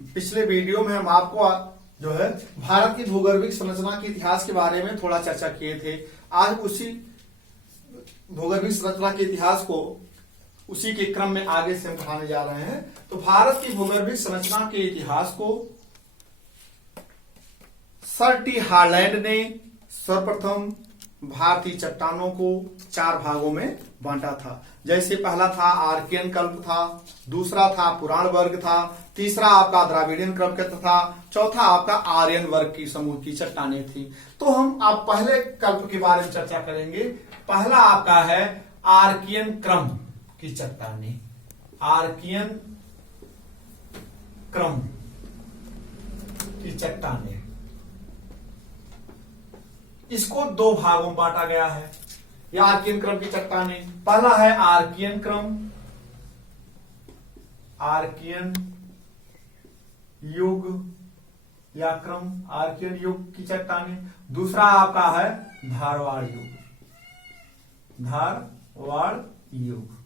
पिछले वीडियो में हम आपको जो है भारत की भूगर्भिक संरचना के इतिहास के बारे में थोड़ा चर्चा किए थे। आज उसी भूगर्भिक संरचना के इतिहास को उसी के क्रम में आगे से हम पढ़ाने जा रहे हैं। तो भारत की भूगर्भिक संरचना के इतिहास को सर टी हार्लैंड ने सर्वप्रथम भारतीय चट्टानों को 4 भागों में बांटा था। जैसे पहला था आर्कियन कल्प था, दूसरा था पुराण वर्ग था, तीसरा आपका द्राविडियन कल्प था, चौथा आपका आर्यन वर्ग की समूह की चट्टानें थी। तो हम आप पहले कल्प के बारे में चर्चा करेंगे। पहला आपका है आर्कियन क्रम की चट्टानें। आर्कियन क्रम की चट्टानें, इसको 2 भागों में बांटा गया है। यह आर्कियन क्रम की चट्टानें, पहला है आर्कियन क्रम, आर्कियन युग या क्रम, आर्कियन युग की चट्टानें। दूसरा आपका है धारवाड़ युग, धारवाड़ युग।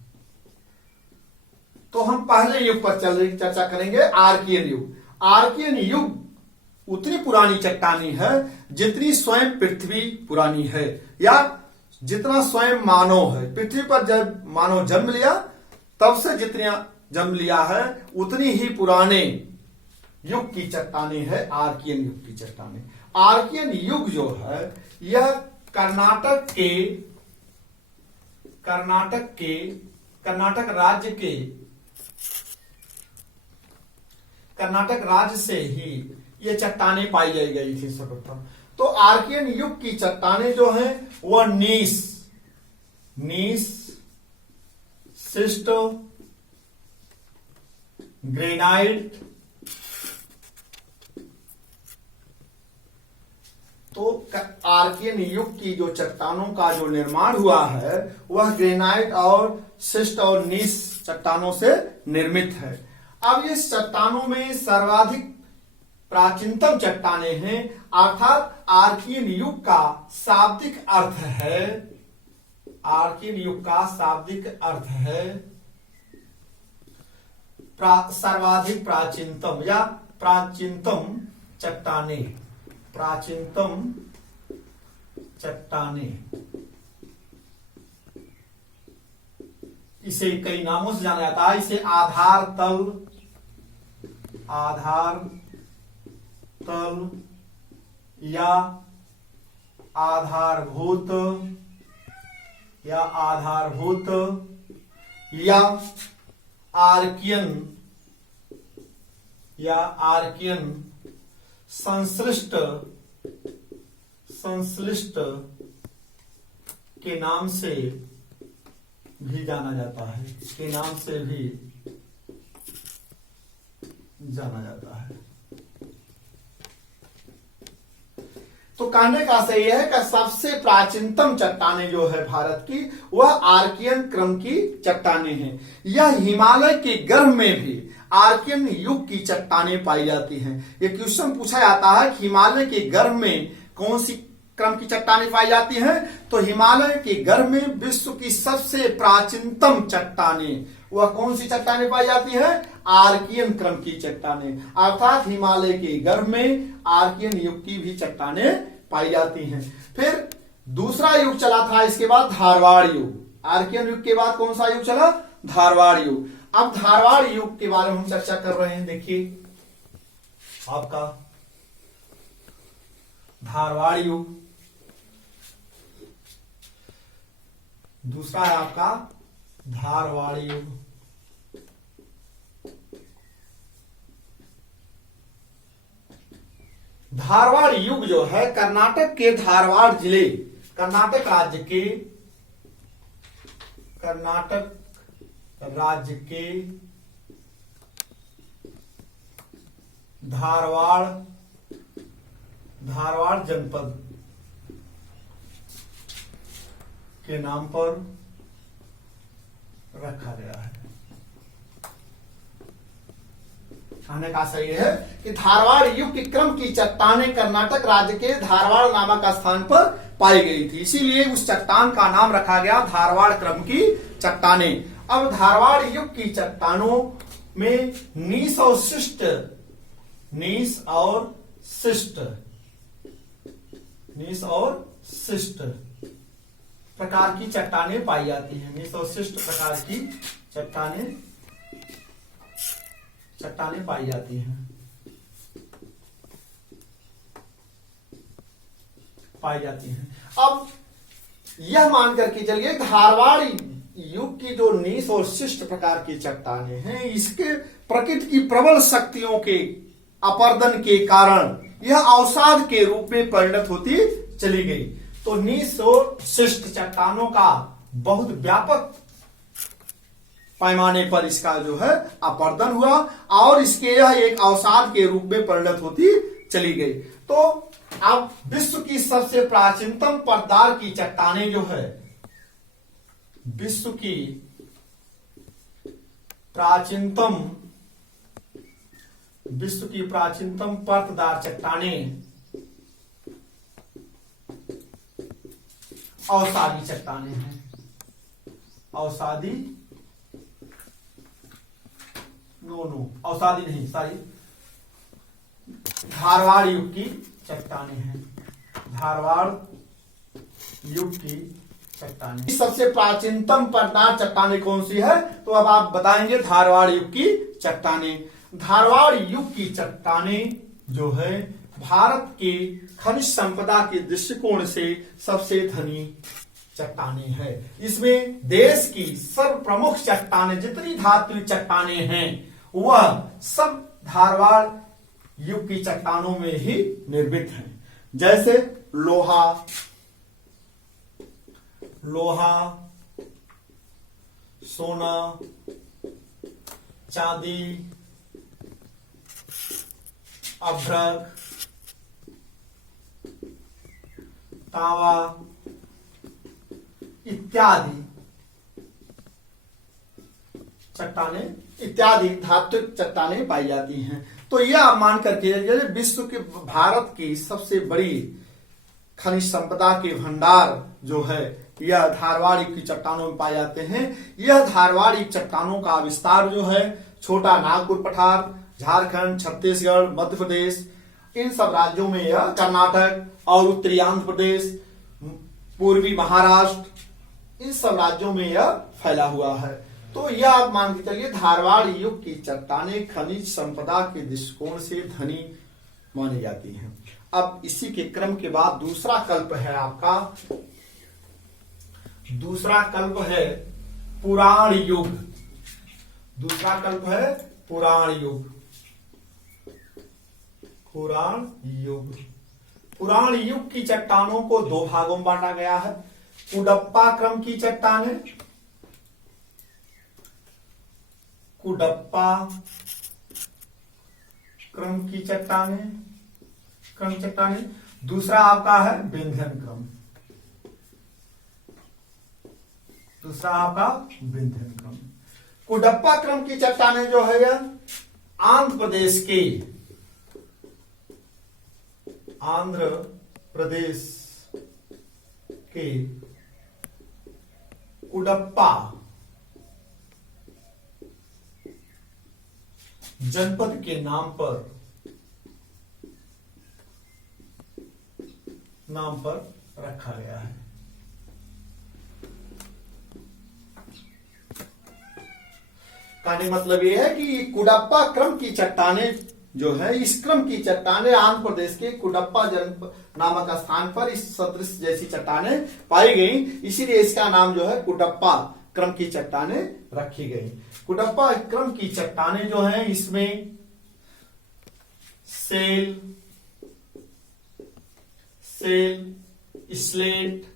तो हम पहले युग पर चर्चा करेंगे, आर्कियन युग। आर्कियन युग उतनी पुरानी चट्टानी है जितनी स्वयं पृथ्वी पुरानी है, या जितना स्वयं मानव है। पृथ्वी पर जब मानव जन्म लिया तब से जितनी जन्म लिया है उतनी ही पुराने युग की चट्टाने है आर्कियन युग की चट्टाने। आर्कियन युग जो है यह कर्नाटक राज्य से ही ये चट्टानें पाई गई थी सर्वप्रथम। तो आर्कियन युग की चट्टानें जो हैं वह नीस, शिस्ट, ग्रेनाइट। तो आर्कियन युग की जो चट्टानों का जो निर्माण हुआ है वह ग्रेनाइट और शिस्ट और नीस चट्टानों से निर्मित है। अब इस चट्टानों में सर्वाधिक प्राचीनतम चट्टानें हैं, अर्थात आर्कियन युग का शाब्दिक अर्थ है, आर्कियन युग का शाब्दिक अर्थ है सर्वाधिक प्राचीनतम या प्राचीनतम चट्टानें, प्राचीनतम चट्टानें। इसे कई नामों से जाना जाता है। इसे आधार तल या आधारभूत या आर्कियन संश्लिष्ट के नाम से भी जाना जाता है, के नाम से भी जाना जाता है। तो कहने का सही है कि सबसे प्राचीनतम चट्टानें जो है भारत की वह आर्कियन क्रम की चट्टानें हैं। यह हिमालय के गर्भ में भी आर्कियन युग की चट्टानें पाई जाती हैं। यह क्वेश्चन पूछा जाता है कि हिमालय के गर्भ में कौन सी क्रम की चट्टानें पाई जाती हैं, तो हिमालय के गर्भ में विश्व की सबसे प्राचीनतम चट्टानें वह कौन सी चट्टानें पाई जाती है? आर्कियन क्रम की चट्टानें, अर्थात हिमालय के गर्भ में आर्कियन युग की भी चट्टानें पाई जाती हैं। फिर दूसरा युग चला था इसके बाद धारवाड़ युग। आर्कियन युग के बाद कौन सा युग चला? धारवाड़ युग। अब धारवाड़ युग के बारे में हम चर्चा कर रहे हैं। देखिए आपका धारवाड़ युग, दूसरा है आपका धारवाड़ युग। धारवाड़ युग जो है कर्नाटक के धारवाड़ जिले, कर्नाटक राज्य के धारवाड़ जनपद के नाम पर रखा गया है। कहने का सही है कि धारवाड़ युग के क्रम की चट्टानें कर्नाटक राज्य के धारवाड़ नामक स्थान पर पाई गई थी, इसीलिए उस चट्टान का नाम रखा गया धारवाड़ क्रम की चट्टानें। अब धारवाड़ युग की चट्टानों में नीस और शिष्ट नीस और शिष्ट, नीस और शिष्ट प्रकार की चट्टानें पाई जाती हैं। नीस और शिष्ट प्रकार की चट्टानें पाई जाती हैं, अब यह मान करके चलिए धारवाड़ युग की जो नीस और शिष्ट प्रकार की चट्टानें हैं, इसके प्रकृति की प्रबल शक्तियों के अपर्दन के कारण यह अवसाद के रूप में परिणत होती चली गई। तो नीस और शिष्ट चट्टानों का बहुत व्यापक पैमाने पर इसका जो है अपर्दन हुआ और इसके यह एक अवसाद के रूप में परिणत होती चली गई। तो अब विश्व की सबसे प्राचीनतम परतदार की चट्टानें जो है, विश्व की प्राचीनतम परतदार चट्टानें अवसादी चट्टानें हैं। अवसादी नहीं, सॉरी, धारवाड़ युग की चट्टानें हैं। धारवाड़ युग की चट्टानें सबसे प्राचीनतम परतदार चट्टानें कौन सी है? तो अब आप बताएंगे धारवाड़ युग की चट्टानें। धारवाड़ युग की चट्टानें जो है भारत के खनिज संपदा के दृष्टिकोण से सबसे धनी चट्टानें हैं। इसमें देश की सर्व प्रमुख चट्टानें, जितनी धात्विक चट्टानें हैं वह सब धारवाड़ युग की चट्टानों में ही निर्मित हैं। जैसे लोहा, सोना, चांदी, अभ्रक, तांबा इत्यादि चट्टानें, इत्यादि धात्विक चट्टानें पाई जाती हैं। तो यह आप मान करके विश्व के भारत की सबसे बड़ी खनिज संपदा के भंडार जो है यह धारवाड़ की चट्टानों में पाए जाते हैं। यह धारवाड़ चट्टानों का विस्तार जो है छोटा नागपुर पठार, झारखंड, छत्तीसगढ़, मध्य प्रदेश, इन सब राज्यों में यह, कर्नाटक और उत्तरी आंध्र प्रदेश, पूर्वी महाराष्ट्र, इन सब राज्यों में यह फैला हुआ है। तो यह आप मान के चलिए धारवाड़ युग की चट्टानें खनिज संपदा के दृष्टिकोण से धनी मानी जाती हैं। अब इसी के क्रम के बाद दूसरा कल्प है आपका, दूसरा कल्प है पुराण युग। दूसरा कल्प है पुराण युग। पुराण युग की चट्टानों को दो भागों में बांटा गया है। कुडप्पा क्रम की चट्टानें, कुडप्पा क्रम की चट्टानें, दूसरा आपका है विंध्यन क्रम। दूसरा आपका विंध्यन क्रम। कुडप्पा क्रम की चट्टानें जो है यह आंध्र प्रदेश के कुडप्पा जनपद के नाम पर रखा गया है। कहने मतलब यह है कि कुडप्पा क्रम की चट्टानें जो है, इस क्रम की चट्टानें आंध्र प्रदेश के कुडप्पा जनपद नामक स्थान पर इस सदृश जैसी चट्टानें पाई गई, इसीलिए इसका नाम जो है कुडप्पा क्रम की चट्टानें रखी गई। कुडप्पा क्रम की चट्टानें जो हैं इसमें सेल, स्लेट,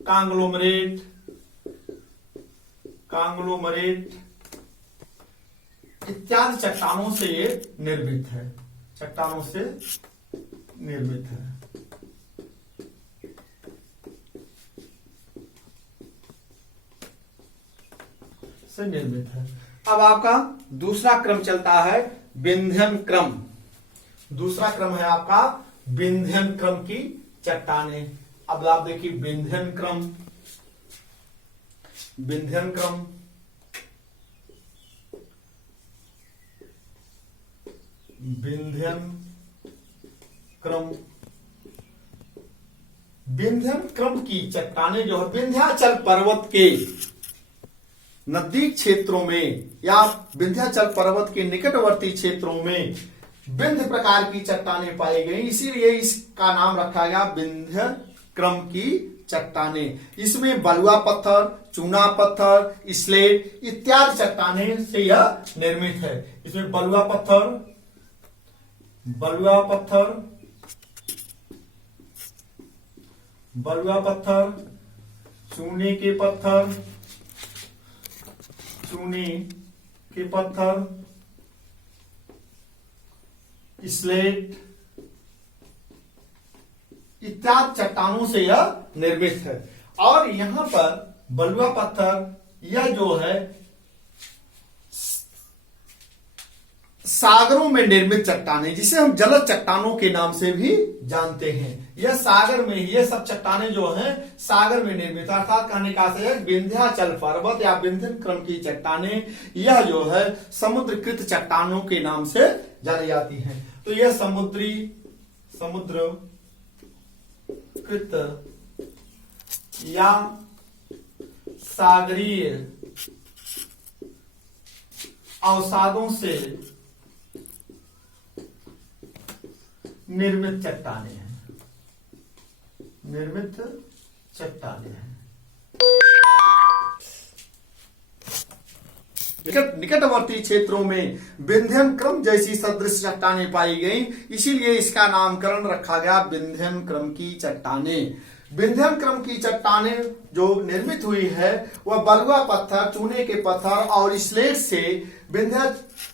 कांग्लोमरेट इत्यादि चट्टानों से ये निर्मित है। अब आपका दूसरा क्रम चलता है विंध्यन क्रम। दूसरा क्रम है आपका विंध्यन क्रम की चट्टानें। अब आप देखिए विंध्यन क्रम विंध्यन क्रम की चट्टानें जो है विंध्याचल पर्वत के नजदीक क्षेत्रों में या विंध्याचल पर्वत के निकटवर्ती क्षेत्रों में विंध्य प्रकार की चट्टानें पाई गई, इसीलिए इसका नाम रखा गया विंध्य क्रम की चट्टानें। इसमें बलुआ पत्थर, चूना पत्थर, स्लेट इत्यादि चट्टानें से यह निर्मित है। इसमें बलुआ पत्थर, चूने के पत्थर, स्लेट इत्यादि चट्टानों से यह निर्मित है। और यहां पर बलुआ पत्थर यह जो है सागरों में निर्मित चट्टानें, जिसे हम जलद चट्टानों के नाम से भी जानते हैं, यह सागर में, ये सब चट्टानें जो हैं सागर में निर्मित, अर्थात कहने का आशय है विंध्याचल पर्वत या विंध्यन क्रम की चट्टानें यह जो है समुद्रकृत चट्टानों के नाम से जानी जाती हैं। तो यह समुद्रकृत या सागरीय अवसादों से निर्मित चट्टानें हैं। निकटवर्ती क्षेत्रों में विंध्यन क्रम जैसी सदृश चट्टानें पाई गई, इसीलिए इसका नामकरण रखा गया विंध्यन क्रम की चट्टानें। विंध्यन क्रम की चट्टानें जो निर्मित हुई है वह बलुआ पत्थर, चूने के पत्थर और स्लेट से विंध्यन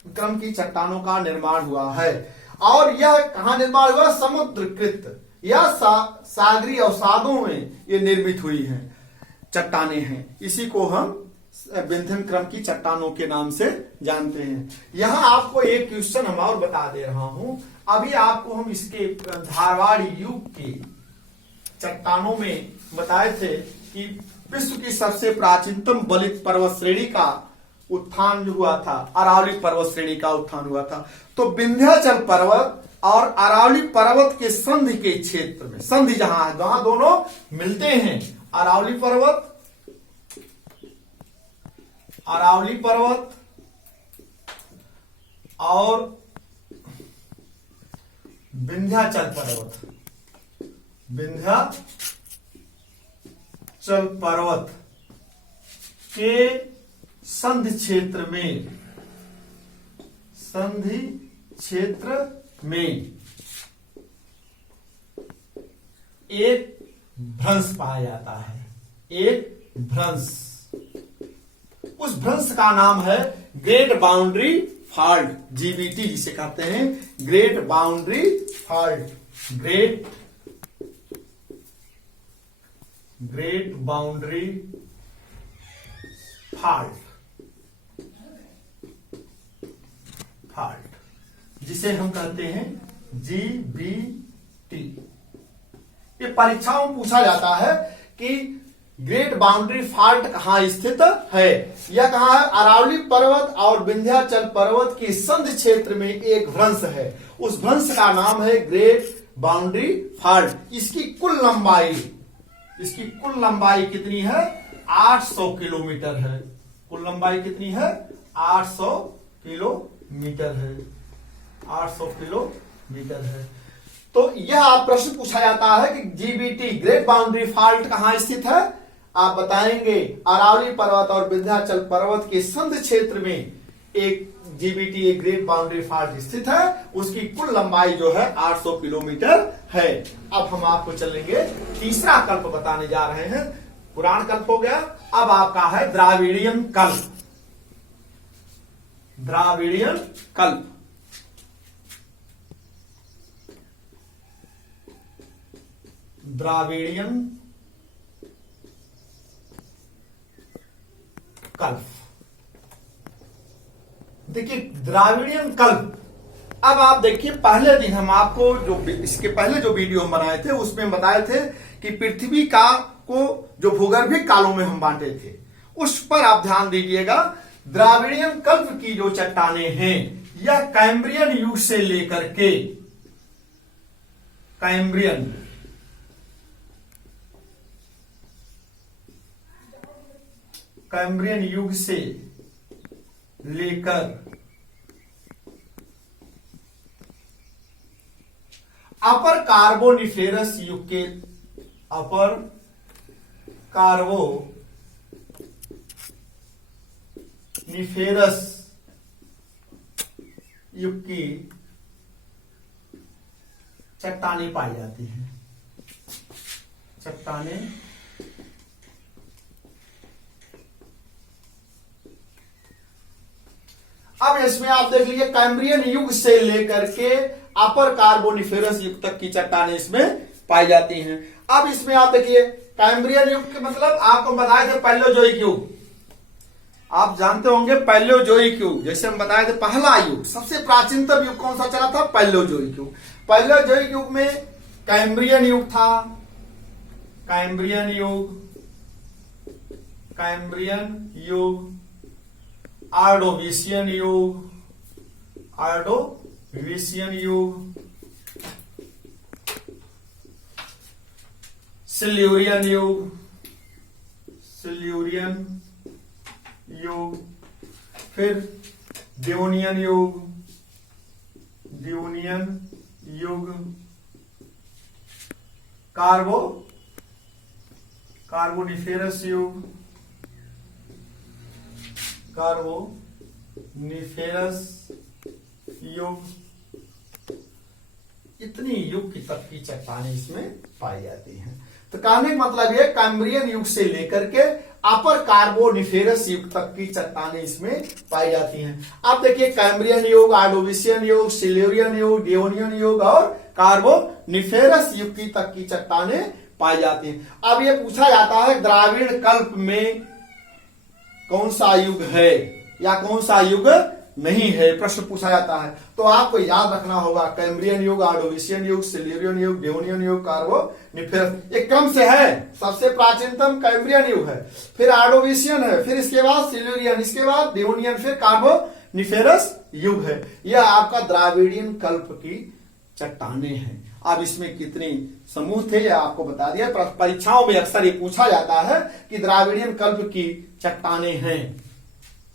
क्रम की चट्टानों का निर्माण हुआ है। और यह कहां निर्माण हुआ? समुद्रकृत या सागरीय अवसादों में ये निर्मित हुई हैं चट्टानें हैं। इसी को हम विंध्यन क्रम की चट्टानों के नाम से जानते हैं। यहां आपको एक क्वेश्चन हम और बता दे रहा हूं। अभी आपको हम इसके धारवाड़ युग की चट्टानों में बताए थे कि विश्व की सबसे प्राचीनतम बलित पर्वत श्रेणी का उत्थान जो हुआ था, अरावली पर्वत श्रेणी का उत्थान हुआ था। तो विंध्याचल पर्वत और अरावली पर्वत के संधि के क्षेत्र में, संधि जहां है, जहां दोनों मिलते हैं, अरावली पर्वत और विंध्याचल पर्वत के संधि क्षेत्र में एक भ्रंश पाया जाता है, एक भ्रंश। उस भ्रंश का नाम है ग्रेट बाउंड्री फॉल्ट, जीबीटी जिसे कहते हैं, great boundary fault, great boundary fault, जिसे हम कहते हैं जीबीटी। ये परीक्षाओं में पूछा जाता है कि ग्रेट बाउंड्री फॉल्ट कहां स्थित है। यह कहां है? अरावली पर्वत और विंध्याचल पर्वत के संधि क्षेत्र में एक भ्रंश है। उस भ्रंश का नाम है ग्रेट बाउंड्री फॉल्ट। इसकी कुल लंबाई कितनी है? 800 किलोमीटर है। कुल लंबाई कितनी है? 800 किलोमीटर है। 800 किलोमीटर है। तो यह प्रश्न पूछा जाता है कि जीबीटी ग्रेट बाउंड्री फॉल्ट कहां स्थित है? आप बताएंगे अरावली पर्वत और विंध्याचल पर्वत के संधि क्षेत्र में एक जीबीटी, एक ग्रेट बाउंड्री फॉल्ट स्थित है। उसकी कुल लंबाई जो है 800 किलोमीटर है। अब हम आपको चलेंगे तीसरा कल्प बताने जा रहे हैं। पुराण कल्प हो गया, अब आपका है द्राविडियन कल्प। द्राविडियन कल्प देखिए द्राविडियन कल्प। अब आप देखिए, पहले दिन हम आपको इसके पहले जो वीडियो हम बनाए थे उसमें बताए थे कि पृथ्वी को जो भूगर्भिक कालों में हम बांटे थे, उस पर आप ध्यान दीजिएगा। द्राविडियन कल्प की जो चट्टानें हैं यह कैम्ब्रियन युग से लेकर के कैम्ब्रियन युग से लेकर अपर कार्बोनिफेरस युग के अपर कार्बोनिफेरस युग की चट्टानें पाई जाती हैं। चट्टानें अब इसमें आप देख लीजिए कैम्ब्रियन युग से लेकर के अपर कार्बोनिफेरस युग तक की चट्टानें इसमें पाई जाती हैं। अब इसमें आप देखिए कैम्ब्रियन युग के मतलब आपको बताए थे पैलियोजोइक युग, आप जानते होंगे पैलियोजोइक युग, जैसे हम बताए थे पहला युग, सबसे प्राचीनतम युग कौन सा चला था? पैलियोजोइक युग। पैलियोजोइक युग में कैम्ब्रियन युग था, कैम्ब्रियन युग, आर्डोविशियन युग, सिल्यूरियन युग, फिर डियोनियन युग, कार्बोनिफेरस युग, इतनी युग की तक की चट्टानें इसमें पाई जाती हैं। तो कहने का मतलब ये कैम्ब्रियन युग से लेकर के अपर कार्बोनिफेरस युग तक की चट्टानें इसमें पाई जाती हैं। अब देखिए कैम्ब्रियन युग, आर्डोविशियन युग, सिल्यूरियन युग, डियोनियन युग और कार्बोनिफेरस युग की तक की चट्टानें पाई जाती हैं। अब ये पूछा जाता है द्राविड़ कल्प में कौन सा युग है या कौन सा युग नहीं है, प्रश्न पूछा जाता है। तो आपको याद रखना होगा कैम्ब्रियन युग, आर्डोविशियन युग, सिल्यूरियन युग, डियोनियन युग, कार्बोनिफेरस, एक क्रम से है। सबसे प्राचीनतम कैम्ब्रियन युग है, फिर आर्डोविशियन है, फिर इसके बाद सिल्यूरियन, इसके बाद डियोनियन, फिर कार्बोनिफेरस युग है। यह आपका द्राविडियन कल्प की चट्टानें हैं। अब इसमें कितने समूह थे यह आपको बता दिया। परीक्षाओं में अक्सर ये पूछा जाता है कि द्राविडियन कल्प की चट्टानें हैं,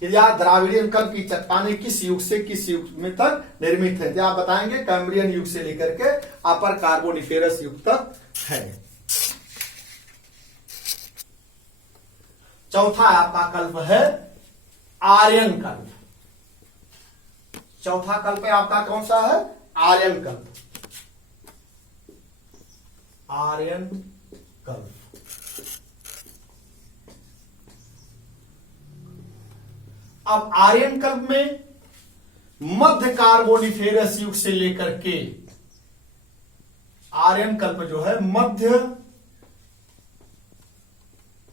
द्राविडियन कल्प की चट्टानें किस युग से किस युग में तक निर्मित है, तो आप बताएंगे कैम्ब्रियन युग से लेकर के अपर कार्बोनिफेरस युग तक है। चौथा आपका कल्प है आर्यन कल्प। चौथा कल्प है आपका कौन सा है? आर्यन कल्प। आर्यन कल्प अब आर्यन कल्प में मध्य कार्बोनिफेरस युग से लेकर के, आर्यन कल्प जो है मध्य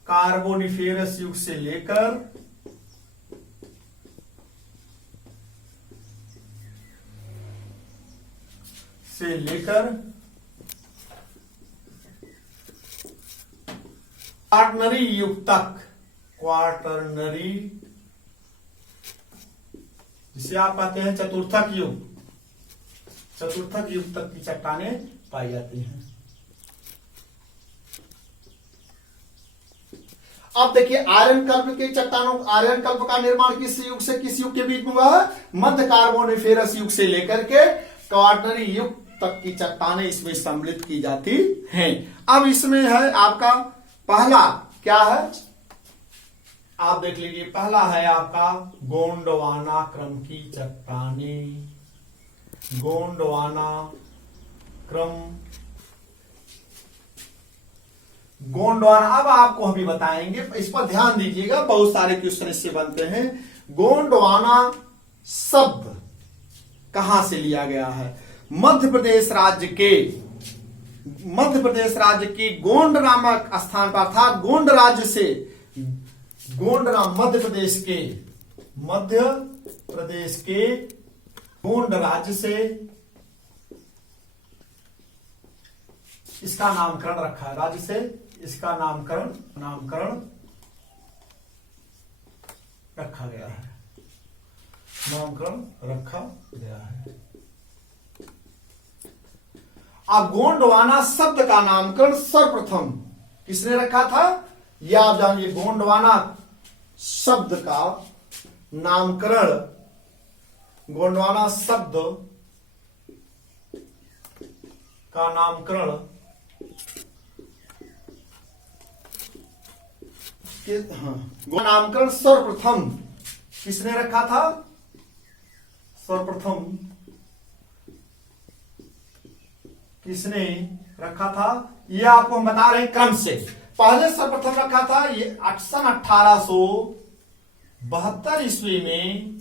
कार्बोनिफेरस युग से लेकर क्वाटरनरी युग तक, क्वाटरनरी जिसे आप कहते हैं चतुर्थक युग, चतुर्थक युग तक की चट्टानें पाई जाती हैं। अब देखिए आर्यन कल्प के चट्टानों, आर्यन कल्प का निर्माण किस युग से किस युग के बीच में हुआ है? मध्य कार्बोनिफेरस युग से लेकर के क्वाटरनरी युग तक की चट्टानें इसमें सम्मिलित की जाती हैं। अब इसमें है आपका पहला क्या है, आप देख लीजिए, पहला है आपका गोंडवाना क्रम की चट्टानें। गोंडवाना क्रम, गोंडवाना, अब आपको हम भी बताएंगे, इस पर ध्यान दीजिएगा, बहुत सारे क्वेश्चन इससे बनते हैं। गोंडवाना शब्द कहां से लिया गया है? मध्य प्रदेश राज्य की गोंड नामक स्थान पर, अर्थात गोंड राज्य से, गोंड नाम मध्य प्रदेश के गोंड राज्य से इसका नामकरण रखा है, राज्य से इसका नामकरण रखा गया है। नामकरण रखा गया है। अब गोंडवाना शब्द का नामकरण सर्वप्रथम किसने रखा था, यह आप जानिए। गोंडवाना शब्द का नामकरण, गोंडवाना शब्द का नामकरण नामकरण सर्वप्रथम किसने रखा था, सर्वप्रथम किसने रखा था, यह आपको हम बता रहे हैं क्रम से। पहले सर्वप्रथम रखा था ये सन 1872 ईस्वी में,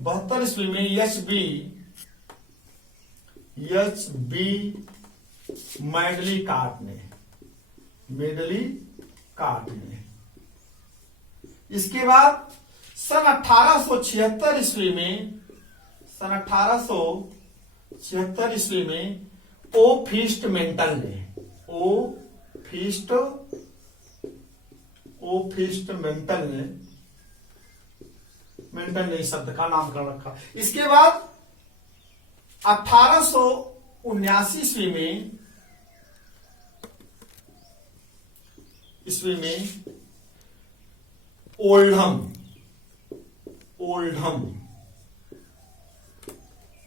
72 ईस्वी में एच बी मेडलीकाट ने। इसके बाद सन 1876 ईस्वी में, सन 1876 ईस्वी में ओ फीस्ट मेंटल ने इस शब्द का नामकरण रखा। इसके बाद 1879 ईस्वी में ओल्डहम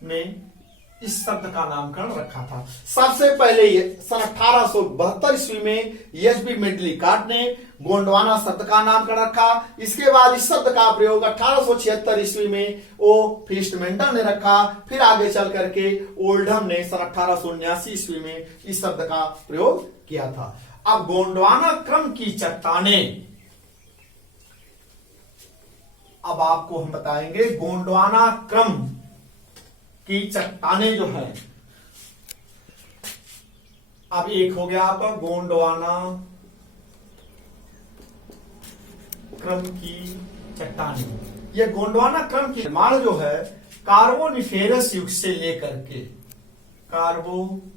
ने इस शब्द का नामकरण रखा था। सबसे पहले सन 1872 ईस्वी में एच.बी. मेडलीकाट ने गोंडवाना शब्द का नामकरण रखा। इसके बाद इस शब्द का प्रयोग 1876 ईस्वी में ओ फीस्टमेंटल ने रखा। फिर आगे चल करके ओल्डहम ने सन 1879 ईस्वी में इस शब्द का प्रयोग किया था। अब गोंडवाना क्रम की चट्टानें, अब आपको हम बताएंगे गोंडवाना क्रम की चट्टानें जो है। अब एक हो गया आपका गोंडवाना क्रम की चट्टानें। यह गोंडवाना क्रम की निर्माण जो है कार्बोनिफेरस युग से लेकर के, कार्बोनिफेरस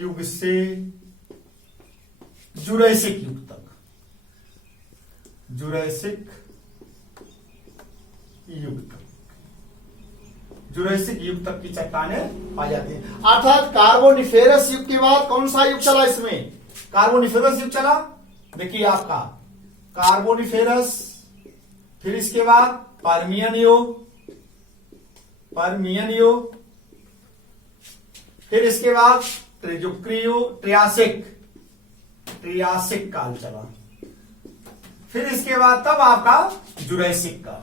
युग से जुरैसिक युग तक, जुरैसिक युग तक की चट्टानें पाई जाती हैं। अर्थात कार्बोनिफेरस युग के बाद कौन सा युग चला, इसमें कार्बोनिफेरस युग चला। देखिए आपका कार्बोनिफेरस, फिर इसके बाद पर्मियन युग, फिर इसके बाद ट्रियासिक काल चला। फिर इसके बाद तब आपका जुरैसिक काल।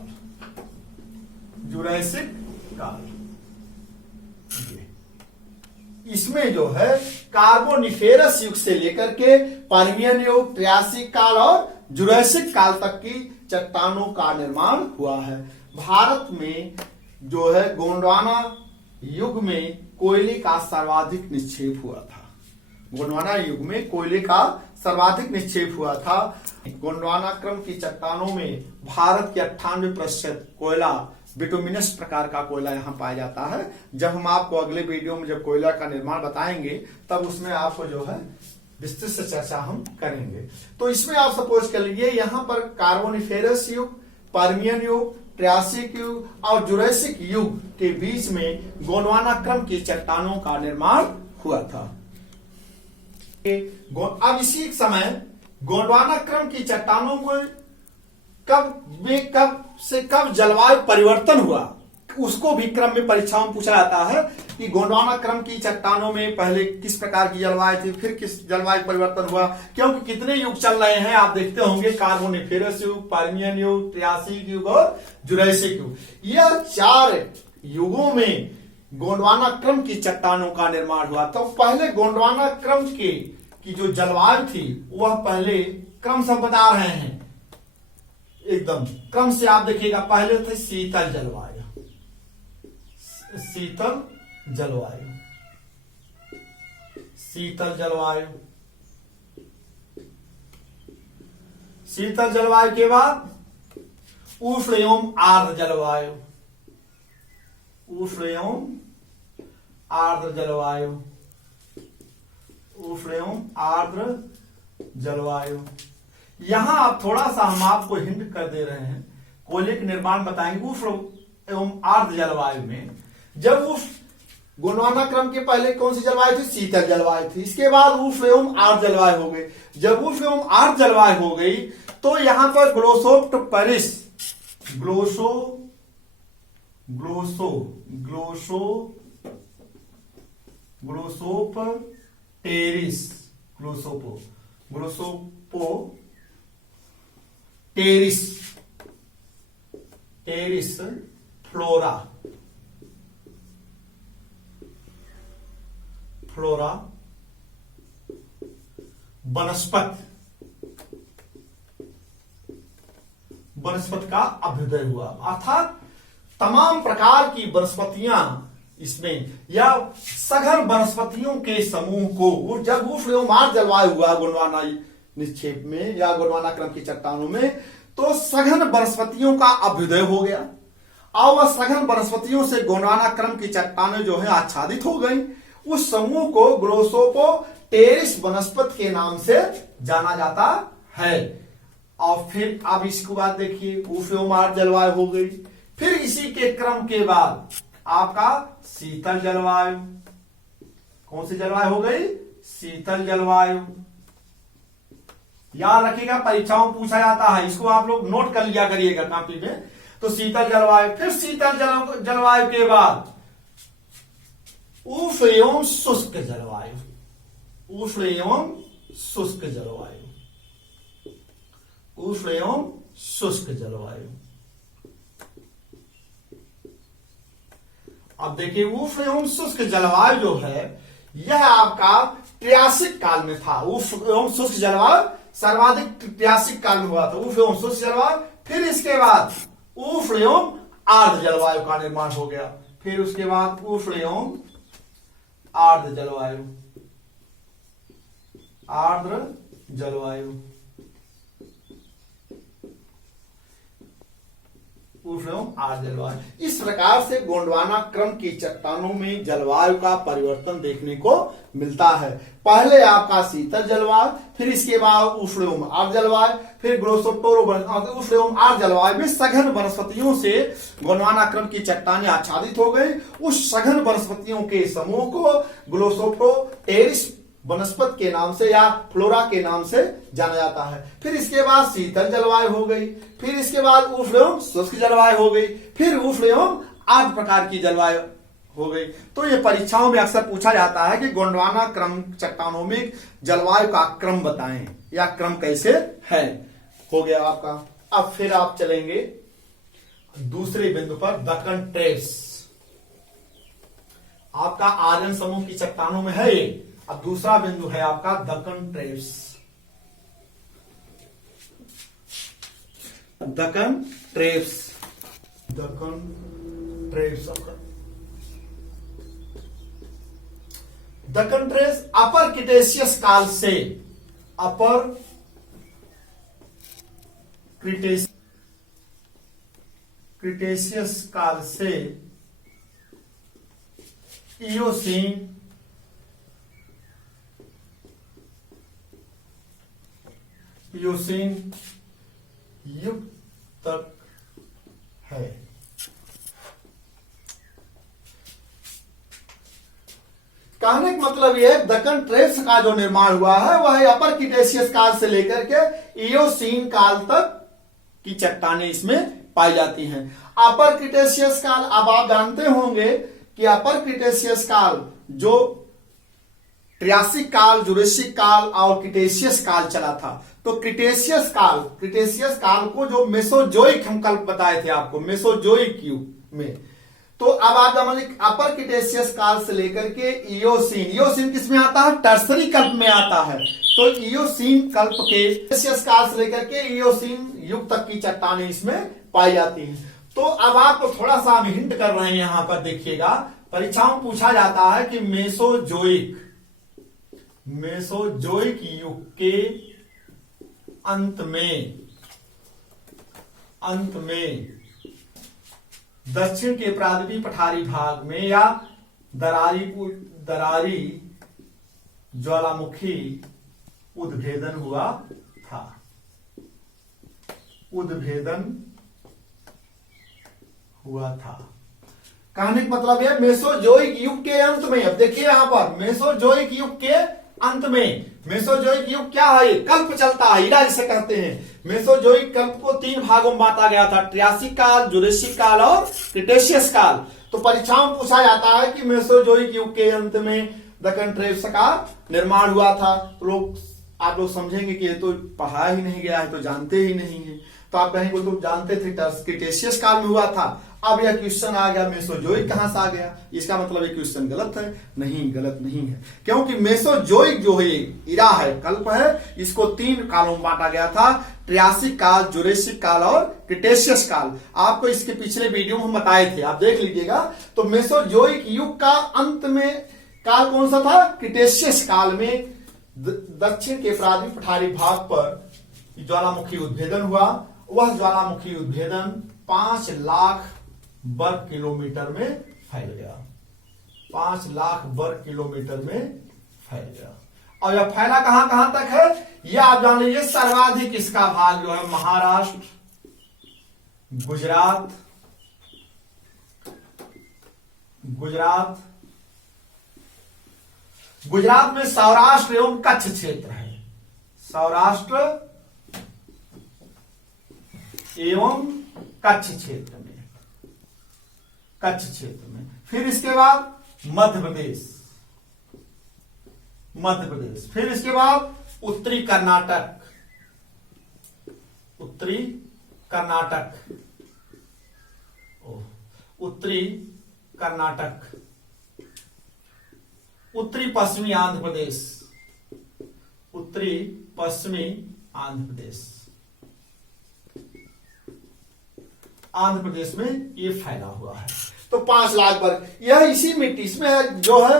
इसमें जो है कार्बोनिफेरस युग से लेकर के पर्मियन युग, ट्रियासिक काल और जुरैसिक काल तक की चट्टानों का निर्माण हुआ है। भारत में जो है गोंडवाना युग में कोयले का सर्वाधिक निक्षेप हुआ था। गोंडवाना युग में कोयले का सर्वाधिक निक्षेप हुआ था। गोंडवाना क्रम की चट्टानों में भारत के 98% कोयला बिटुमिनस प्रकार का कोयला यहाँ पाया जाता है। जब हम आपको अगले वीडियो में जब कोयला का निर्माण बताएंगे तब उसमें आपको जो है विस्तृत से चर्चा हम करेंगे। तो इसमें आप सपोज कर लीजिए यहाँ पर कार्बोनिफेरस युग, पर्मियन युग, ट्रियासिक युग और जुरैसिक युग के बीच में गोंडवाना क्रम की चट्टानों का निर्माण हुआ था। अब इसी समय गोंडवाना क्रम की चट्टानों को कब जलवायु परिवर्तन हुआ, उसको भी क्रम में परीक्षाओं में पूछा जाता है कि गोंडवाना क्रम की चट्टानों में पहले किस प्रकार की जलवायु थी, फिर किस जलवायु परिवर्तन हुआ। क्योंकि कितने युग चल रहे हैं आप देखते होंगे, कार्बोनिफेरस युग, पर्मियन युग, ट्रियासिक युग और जुरैसिक युग। यह 4 युगों में गोंडवाना क्रम की चट्टानों का निर्माण हुआ। तो पहले गोंडवाना क्रम की जो जलवायु थी वह पहले क्रम से बता रहे हैं, एकदम क्रम से आप देखिएगा। पहले थे शीतल जलवायु, शीतल जलवायु के बाद उष्ण एवं आर्द्र जलवायु, उष्ण एवं आर्द्र जलवायु। यहां आप थोड़ा सा हम आपको हिंट कर दे रहे हैं, कोयले के निर्माण बताएंगे। उष्ण एवं आर्द्र जलवायु में जब गोंडवाना क्रम के पहले कौन सी जलवायु थी? शीतल जलवायु थी। इसके बाद उष्ण एवं आर्द्र जलवायु हो गई। जब उष्ण एवं आर्द्र जलवायु हो गई तो यहां पर ग्लोसोप्टेरिस टेरिस फ्लोरा वनस्पति का अभ्युदय हुआ। अर्थात तमाम प्रकार की वनस्पतियां इसमें, या सघन वनस्पतियों के समूह को जब उष्ण एवं आर्द्र जलवायु हुआ गोंडवाना निक्षेप में या गोंडवाना क्रम की चट्टानों में, तो सघन वनस्पतियों का अभ्युदय हो गया और वह सघन वनस्पतियों से गोंडवाना क्रम की चट्टानें जो है आच्छादित हो गई। उस समूह को ग्लोसोपोटेरिस वनस्पति के नाम से जाना जाता है। और फिर अब इसके बाद देखिए उष्ण एवं आर्द्र जलवायु हो गई। फिर इसी के क्रम के बाद आपका शीतल जलवायु। कौन सी जलवायु हो गई? शीतल जलवायु। याद रखिएगा, परीक्षाओं में पूछा जाता है, इसको आप लोग नोट कर लिया करिएगा कॉपी में। तो शीतल जलवायु, फिर शीतल जलवायु के बाद उष्ण एवं शुष्क जलवायु। उष्ण एवं शुष्क जलवायु। उष्ण एवं शुष्क जलवायु। अब देखिए उष्ण एवं शुष्क जलवायु जो है यह आपका त्रियासिक काल में था। उष्ण एवं शुष्क जलवायु सर्वाधिक त्रियासिक काल में हुआ था, उष्ण एवं शुष्क जलवायु। फिर इसके बाद उष्ण एवं आर्द्र जलवायु का निर्माण हो गया। फिर उसके बाद उष्ण एवं आर्द्र जलवायु। आर्द्र जलवायु, उष्ण एवं आर्द्र जलवायु। इस प्रकार से गोंडवाना क्रम की चट्टानों में जलवायु का परिवर्तन देखने को मिलता है। पहले आपका शीतल जलवायु, फिर इसके बाद उष्ण एवं आर्द्र जलवायु, फिर ग्लोसोपोटेरिस उष्ण एवं आर्द्र जलवायु में सघन वनस्पतियों से गोंडवाना क्रम की चट्टानें आच्छादित हो गई। उस सघन वनस्पतियों के समूह को ग्लोसोपोटेरिस वनस्पति के नाम से या फ्लोरा के नाम से जाना जाता है। फिर इसके बाद शीतल जलवायु हो गई। फिर इसके बाद उष्ण एवं शुष्क जलवायु हो गई। फिर उष्ण एवं आर्द्र प्रकार की जलवायु हो गई। तो ये परीक्षाओं में अक्सर पूछा जाता है कि गोंडवाना क्रम चट्टानों में जलवायु का क्रम बताएं या क्रम कैसे है। हो गया आपका। अब फिर आप चलेंगे दूसरे बिंदु पर, दक्कन ट्रेप्स। आपका आर्यन समूह की चट्टानों में है ये। अब दूसरा बिंदु है आपका Deccan traps. Deccan traps, Deccan traps. Deccan traps upper Cretaceous काल से, अपर क्रिटेशियस काल से इयोसीन युग तक है। कहने का मतलब यह है दक्कन ट्रेप्स का जो निर्माण हुआ है वह अपर क्रिटेशियस काल से लेकर के इयोसीन काल तक की चट्टानें इसमें पाई जाती हैं। अपर क्रिटेशियस काल, अब आप जानते होंगे कि अपर क्रिटेशियस काल जो ट्रियासिक काल, जुरेसिक काल और क्रिटेशियस काल चला था। तो क्रिटेशियस काल को जो मेसोजोइक हम कल बताए थे आपको, मेसोजोइक युग में। तो अब आप समझिए अपर क्रिटेशियस काल से लेकर के इयोसीन किस में आता है? टर्सरी कल्प में आता है। तो इयोसीन कल्प के क्रिटेशियस काल से लेकर के इयोसीन युग तक की चट्टानें इसमें पाई जाती हैं। तो अब आपको थोड़ा सा हम हिंट कर रहे हैं, यहां पर देखिएगा, परीक्षाओं में पूछा जाता है कि मेसोजोइक युग के अंत में दक्षिण के प्रादपी पठारी भाग में या दरारी ज्वालामुखी उद्भेदन हुआ था। उद्भेदन हुआ था। कहने का मतलब है मेसोजोइक युग के अंत में। अब देखिए यहां पर मेसोजोइक युग के अंत में। मेसोजोइक युग क्या है? कल्प चलता है, इरा जिसे कहते हैं। मेसोजोइक कल्प को 3 भागों में बांटा गया था, ट्रियासिक काल, जुरेसिक काल और क्रिटेशियस काल। तो परीक्षाओं में पूछा जाता है कि मेसोजोइक युग के अंत में दक्कन ट्रेप्स का निर्माण हुआ था। तो आप लोग समझेंगे कि ये तो पढ़ाया ही नहीं गया है, तो जानते ही नहीं है। तो आप कहेंगे तो जानते थे क्रिटेशियस काल में हुआ था। अब यह क्वेश्चन आ गया मेसोजोइक कहां से आ गया? इसका मतलब ये क्वेश्चन गलत है। नहीं, गलत नहीं है, क्योंकि मेसोजोइक जो है इरा है, कल्प है, इसको 3 कालों में बांटा गया था, ट्रियासिक काल, जुरेसिक काल और क्रिटेशियस काल। आपको इसके पिछले वीडियो में हम बताए थे, आप देख लीजिएगा। तो मेसोजोइक युग का अंत में काल कौन सा था? क्रिटेशियस काल में दक्षिण के प्राथमिक पठारी भाग पर ज्वालामुखी उद्भेदन हुआ। वह ज्वालामुखी उद्भेदन 5 लाख वर्ग किलोमीटर में फैल गया। 5 लाख वर्ग किलोमीटर में फैल गया। और यह फैला कहां कहां तक है? यह आप जान लीजिए। सर्वाधिक इसका भाग जो है महाराष्ट्र, गुजरात में सौराष्ट्र एवं कच्छ क्षेत्र है। सौराष्ट्र एवं कच्छ क्षेत्र में। फिर इसके बाद मध्य प्रदेश, फिर इसके बाद उत्तरी कर्नाटक, उत्तरी पश्चिमी आंध्र प्रदेश में ये फैला हुआ है। तो 5 लाख वर्ग, यह इसी मिट्टी इसमें जो है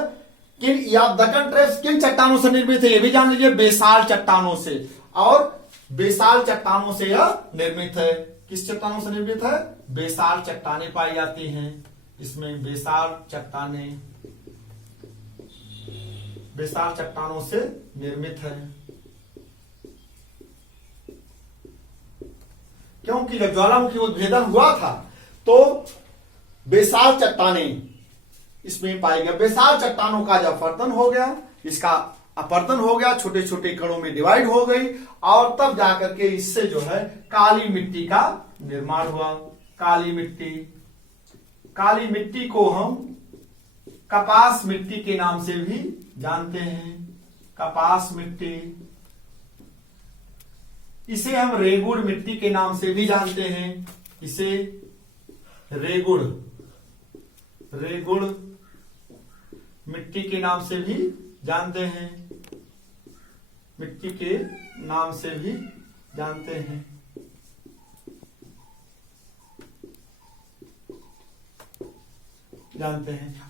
किन या दक्कन ट्रेप्स किन चट्टानों से निर्मित है? ये भी जान लीजिए, बेसाल्ट चट्टानों से। और बेसाल्ट चट्टानों से यह निर्मित है। किस चट्टानों से निर्मित है? बेसाल्ट चट्टानें पाई जाती हैं इसमें। बेसाल्ट चट्टानों से निर्मित है। क्योंकि जब ज्वालामुखी उद्भेदन हुआ था तो बेसाल्ट चट्टानें इसमें पाई गई। बेसाल्ट चट्टानों का जब अपरदन हो गया, इसका अपरदन हो गया, छोटे छोटे कणों में डिवाइड हो गई, और तब जाकर के इससे जो है काली मिट्टी का निर्माण हुआ। काली मिट्टी को हम कपास मिट्टी के नाम से भी जानते हैं। कपास मिट्टी, इसे हम रेगुड़ मिट्टी के नाम से भी जानते हैं। इसे रेगुड़ मिट्टी के नाम से भी जानते हैं।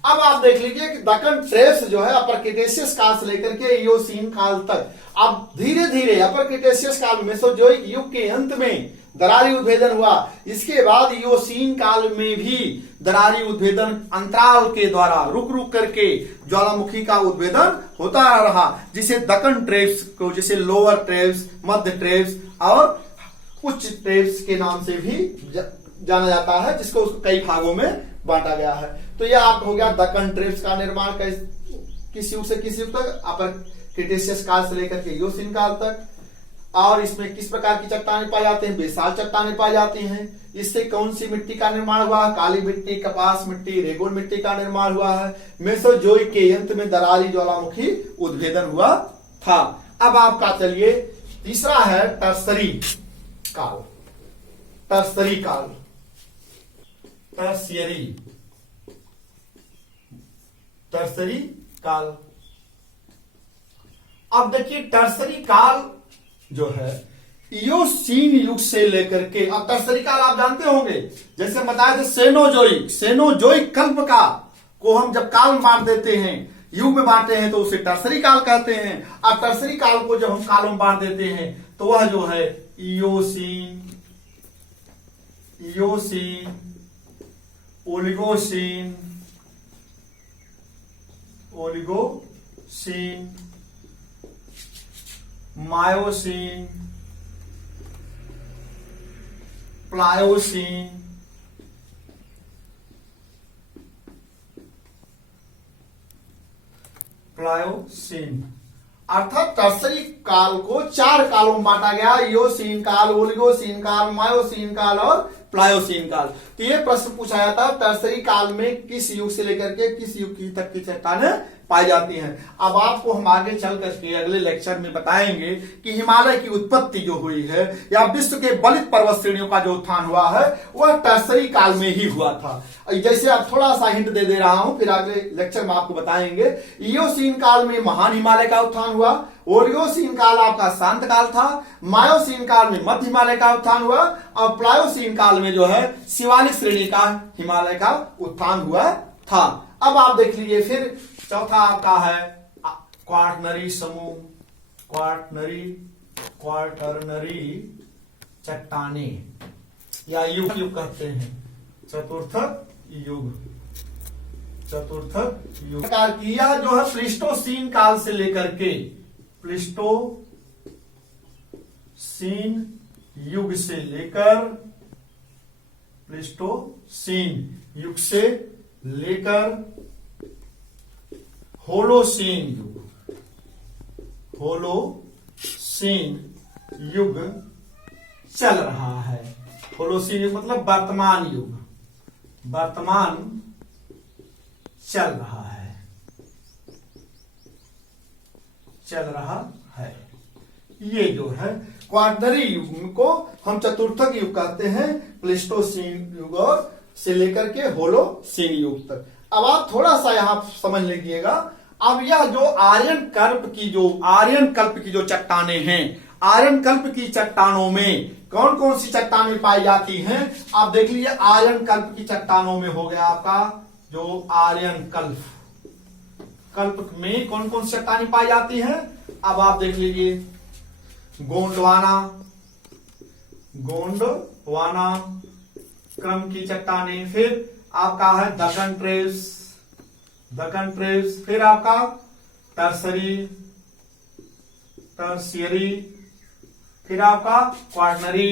अब आप देख लीजिए कि दक्कन ट्रेप्स जो है अपर क्रिटेशियस काल से लेकर के इयोसीन काल तक, अब धीरे धीरे अपर क्रिटेशियस काल में मेसोजोइक युग के अंत में दरारी उद्भेदन हुआ। इसके बाद इयोसीन काल में भी दरारी उद्भेदन अंतराल के द्वारा रुक रुक करके ज्वालामुखी का उद्भेदन होता रहा, जिसे दक्कन ट्रेप्स को, जैसे लोअर ट्रेप्स, मध्य ट्रेप्स और उच्च ट्रेप्स के नाम से भी जाना जाता है, जिसको कई भागों में बांटा गया है। तो यह आप हो गया दक्कन ट्रेप्स का निर्माण किस युग से किस युग तक? अपर क्रिटेशियस काल से लेकर के इयोसीन काल तक। और इसमें किस प्रकार की चट्टानें पाई जाती हैं? बेसाल्ट चट्टानें पाई जाती हैं। इससे कौन सी मिट्टी का निर्माण हुआ? काली मिट्टी, कपास मिट्टी, रेगुड़ मिट्टी का निर्माण हुआ है। मेसोजोइक के अंत में दरारी ज्वालामुखी उद्भेदन हुआ था। अब आपका चलिए तीसरा है टर्सरी काल। टर्सरी काल। अब देखिए टर्सरी काल जो है इयोसीन युग से लेकर के, अब टर्सरी काल आप जानते होंगे, जैसे बताया था सेनोजोइक कल्प का को हम जब काल में बांट देते हैं, युग में बांटते हैं, तो उसे टर्सरी काल कहते हैं। अब टर्सरी काल को जब हम कालों में बांट देते हैं तो वह जो है Eocene, Oligocene Miocene, Pliocene, Pliocene. अर्थात टर्सरी काल को 4 कालों में बांटा गया, इयोसीन काल, ओलिगोसीन काल, मायोसीन काल और प्लायोसीन काल। तो ये प्रश्न पूछा जाता है टर्सरी काल में किस युग से लेकर के किस युग की तक की चट्टानें पाई जाती हैं। अब आपको हम आगे चल करके अगले लेक्चर में बताएंगे कि हिमालय की उत्पत्ति जो हुई है या विश्व के बलित पर्वत श्रेणियों का जो उत्थान हुआ है वह टर्सरी काल में ही हुआ था। जैसे अब थोड़ा सा हिंट दे रहा हूं, फिर अगले लेक्चर में आपको बताएंगे। इयोसीन काल में महान हिमालय का उत्थान हुआ, ओलिगोसीन काल आपका शांत काल था, मायोसीन काल में मध्य हिमालय का उत्थान हुआ और प्लायोसीन काल में जो है शिवालिक श्रेणी का हिमालय का उत्थान हुआ था। अब आप देख लीजिए फिर चौथा आपका है क्वार्टनरी समूह, क्वार्टरनरी चट्टाने या युग कहते हैं, चतुर्थ युग प्रकार की। यह जो है प्लीस्टोसीन काल से लेकर के प्लीस्टोसीन युग से लेकर होलोसीन युग चल रहा है। होलोसीन युग मतलब वर्तमान युग, चल रहा है। ये जो है क्वार्टनरी युग को हम चतुर्थक युग कहते हैं, प्लीस्टोसीन युग और से लेकर के होलोसीन युग तक। अब आप थोड़ा सा यहां समझ लीजिएगा। अब यह जो आर्यन कल्प की जो चट्टानें हैं, आर्यन कल्प की चट्टानों में कौन कौन सी चट्टानें पाई जाती हैं आप देख लीजिए। आर्यन कल्प की चट्टानों में हो गया आपका जो आर्यन कल्प में कौन कौन सी चट्टानें पाई जाती हैं। अब आप देख लीजिए गोंडवाना क्रम की चट्टानें, फिर आपका है दक्कन ट्रेव्स, फिर आपका टर्शियरी, फिर आपका क्वार्टरनरी,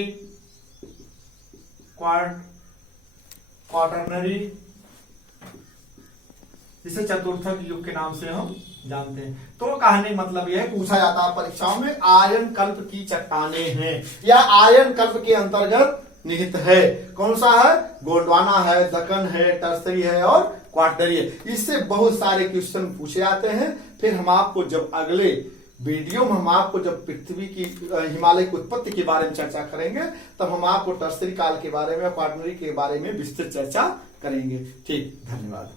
जिसे चतुर्थक युग के नाम से हम जानते हैं। तो कहने मतलब यह पूछा जाता है परीक्षाओं में आर्यन कल्प की चट्टानें हैं या आर्यन कल्प के अंतर्गत निहित है। कौन सा है? गोंडवाना है, दक्कन है, टर्शियरी है और क्वार्टरनरी है। इससे बहुत सारे क्वेश्चन पूछे जाते हैं। फिर हम आपको जब अगले वीडियो में हम आपको जब पृथ्वी की हिमालय की उत्पत्ति के बारे में चर्चा करेंगे तब हम आपको टर्शियरी काल के बारे में, क्वार्टरनरी के बारे में विस्तृत चर्चा करेंगे। ठीक, धन्यवाद।